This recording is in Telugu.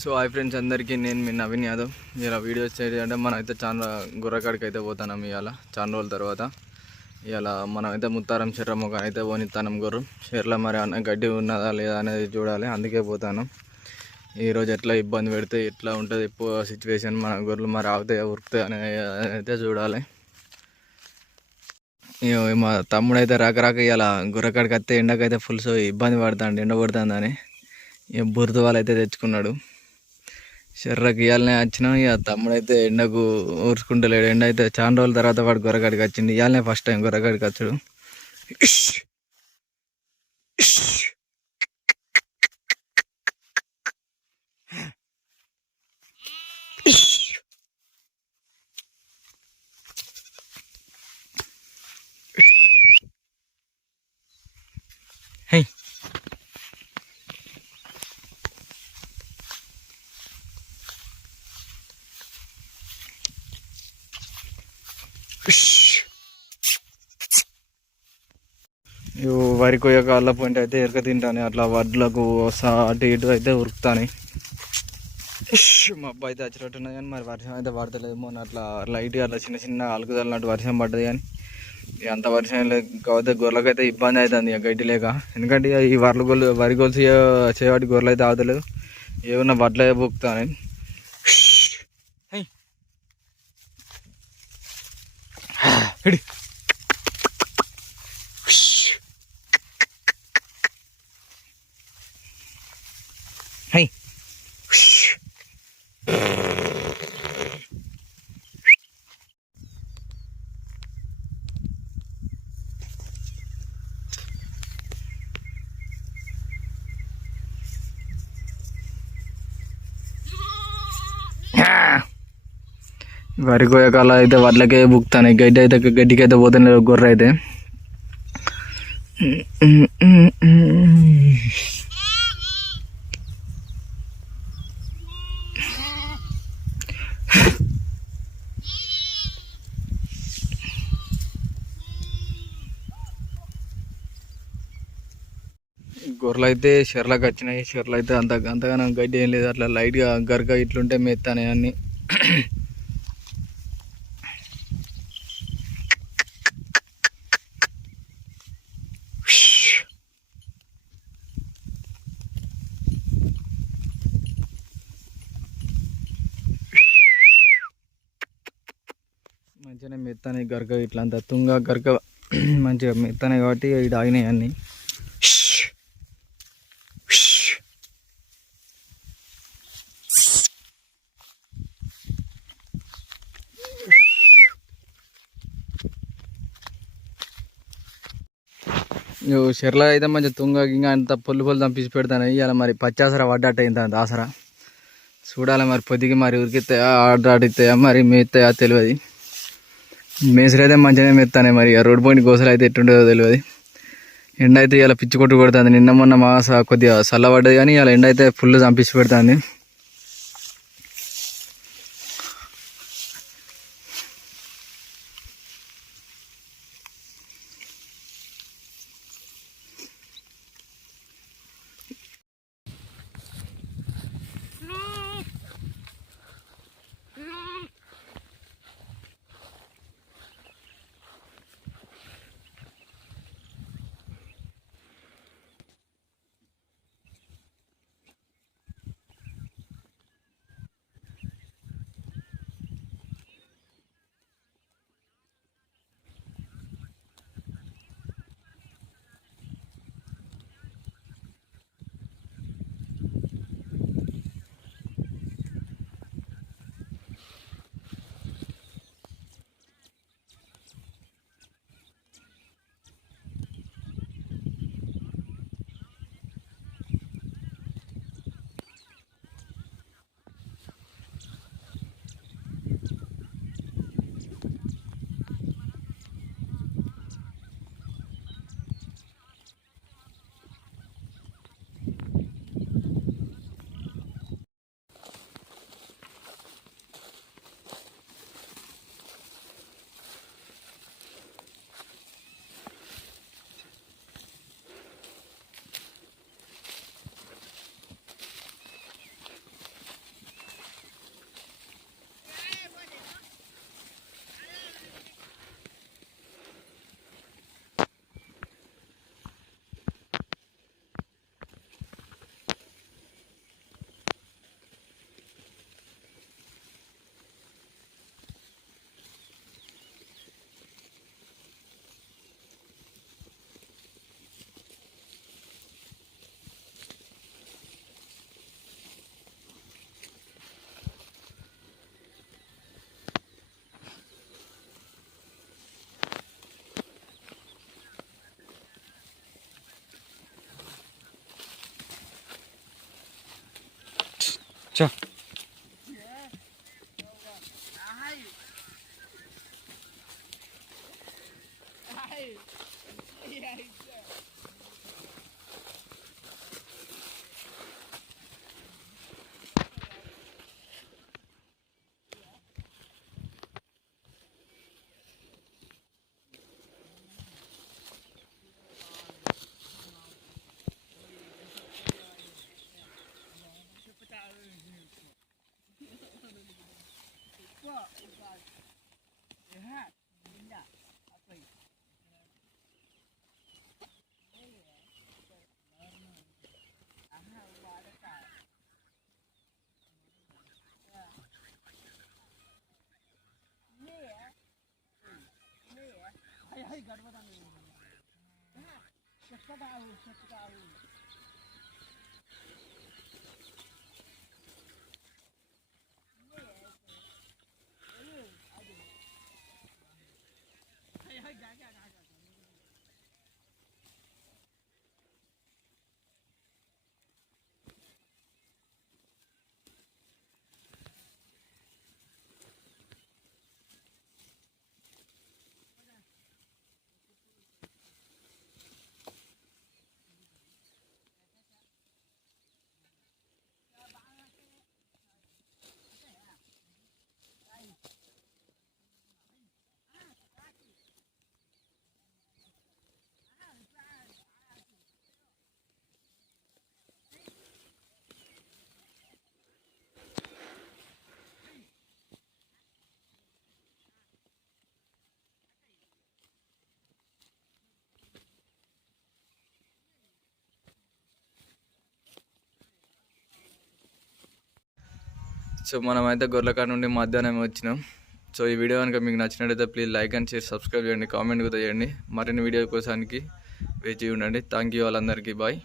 సో హాయ్ ఫ్రెండ్స్ అందరికీ నేను మీ నవీన్ యాదవ్. ఇలా వీడియోస్ చేయాలంటే మనం అయితే చాలా గుర్రకాడికి అయితే పోతున్నాం ఇవాళ చాలా రోజుల తర్వాత. ఇవాళ మనం అయితే ముత్తారం శర్రమ్మ ఒక అయితే పోనిస్తాం గుర్రం. షెర్లో మరి అన్న గడ్డి ఉన్నదా లేదా అనేది చూడాలి అందుకే పోతాను. ఈరోజు ఎట్లా ఇబ్బంది పెడితే ఎట్లా ఉంటుంది ఎక్కువ సిచ్యువేషన్ మన గొర్రెలు మరి ఆగుతాయి ఉరుకుతాయి అనేది అయితే చూడాలి. మా తమ్ముడు అయితే రాక ఇవాళ గుర్రకాడికి వస్తే ఎండకైతే ఫుల్ సో ఇబ్బంది పడుతుంది ఎండ పడుతుందని ఇక బురద వాళ్ళు అయితే తెచ్చుకున్నాడు. షర్రకి ఇవాళనే వచ్చినాం. ఇక తమ్ముడు అయితే ఎండకు ఊర్చుకుంటలేడు ఎండ అయితే చాలా రోజుల తర్వాత వాడు గొర్రకాడికి వచ్చింది ఇవాళనే ఫస్ట్ టైం గొర్రకాడికి వచ్చాడు. వరి కొయ్యక అల్ల పాయింట్ అయితే ఎరక తింటాను అట్లా వడ్లకు అటు ఇటు అయితే ఉరుకుతాను. మా అబ్బాయి అయితే వచ్చినట్టున్నది కానీ మరి వర్షం అయితే పడతలేదు. మొన్న అట్లా లైట్గా అట్లా చిన్న చిన్న అలుకుదలన్నట్టు వర్షం పడ్డది కానీ ఇక అంత వర్షం లేక కాకపోతే గొర్రెలకు అయితే ఇబ్బంది అవుతుంది ఇక గడ్డి లేక. ఎందుకంటే ఇక ఈ వరల గొల్లు వరి గొలుసు చేయబట్టి గొర్రెలు అయితే ఆగుతలేదు. ఏమన్నా వడ్లే బొక్కుతాను ಹಿಡಿ ಹೈ వరి కోయకాల అయితే వడ్లకే బుక్తాను గడ్డి అయితే గడ్డికి అయితే పోతుంది గొర్రె అయితే గొర్రెలు అయితే షెర్లకు వచ్చినాయి షెర్లు అయితే అంత అంతగానో గడ్డి ఏం లేదు అట్లా లైట్గా గరక ఇట్లుంటే మెత్తానే అన్నీ మంచిగానే మెత్తనే గరక ఇట్లా అంతా తుంగ గరక మంచిగా మెత్తనే కాబట్టి ఇటు ఆగినాయి అన్నీ. షెర్ల అయితే మంచిగా తుంగ ఇంకా అంత పొల్లు పొల్లు తంపించి పెడతాను. ఇవాళ మరి పచ్చాసరా పడ్డట్టు అయింది దాసరా. చూడాలి మరి పొద్దుకి మరి ఉరికితే ఆడ ఆడితే మరి మేస్తాయా తెలియదు. మేసలు అయితే మంచిగానే మెత్తానే మరి. ఆ రోడ్డు పోయిన గోసలు అయితే ఎట్టుండేదో తెలియదు. ఎండ అయితే ఇలా పిచ్చి కొట్టు పెడుతుంది నిన్న మొన్న మా కొద్దిగా చల్లబడ్డది కానీ ఇలా ఎండ అయితే ఫుల్ చంపించి పెడుతుంది. 자 गड़बड़ नहीं है शिक्षा का आवश्यकता आवश्यक సో మనమైతే గొర్రెకాడ నుండి మధ్యాహ్నం వచ్చినాం. సో ఈ వీడియో కనుక మీకు నచ్చినట్లయితే please like and share subscribe చేయండి కామెంట్ కూడా చేయండి. మరిన్ని వీడియో కోసానికి వేచి ఉండండి థ్యాంక్ యూ వాళ్ళందరికీ బాయ్